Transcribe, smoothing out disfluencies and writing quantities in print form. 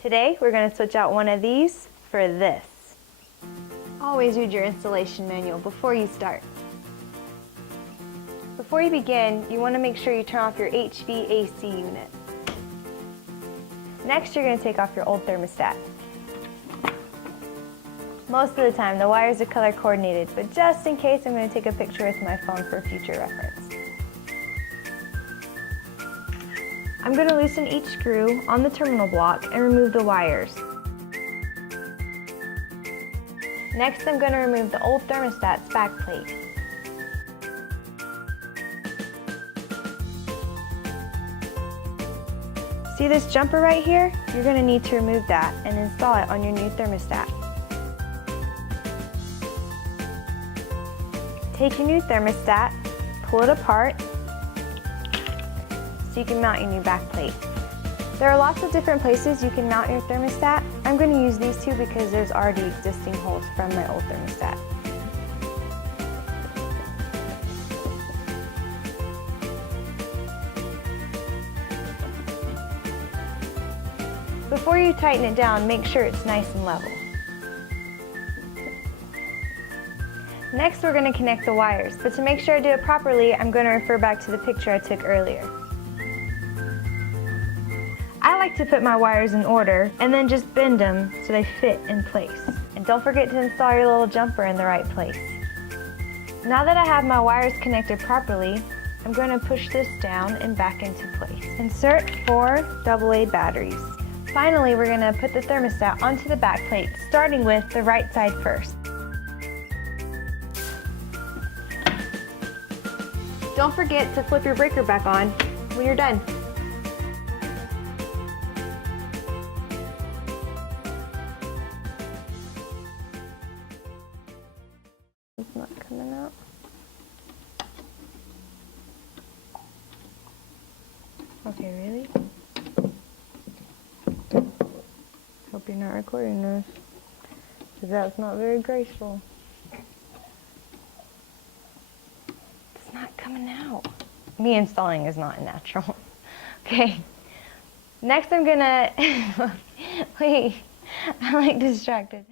Today, we're going to switch out one of these for this. Always read your installation manual before you start. Before you begin, you want to make sure you turn off your HVAC unit. Next, you're going to take off your old thermostat. Most of the time, the wires are color coordinated, but just in case, I'm going to take a picture with my phone for future reference. I'm going to loosen each screw on the terminal block and remove the wires. Next, I'm going to remove the old thermostat's back plate. See this jumper right here? You're going to need to remove that and install it on your new thermostat. Take your new thermostat, pull it apart so you can mount your new back plate. There are lots of different places you can mount your thermostat. I'm going to use these two because there's already existing holes from my old thermostat. Before you tighten it down, make sure it's nice and level. Next, we're going to connect the wires, but to make sure I do it properly, I'm going to refer back to the picture I took earlier. I like to put my wires in order and then just bend them so they fit in place. And don't forget to install your little jumper in the right place. Now that I have my wires connected properly, I'm going to push this down and back into place. Insert 4 AA batteries. Finally, we're going to put the thermostat onto the back plate, starting with the right side first. Don't forget to flip your breaker back on when you're done. It's not coming out. Okay, really? Hope you're not recording this, because that's not very graceful. It's not coming out. Me installing is not natural. Okay. Next I'm gonna, wait, I'm like distracted.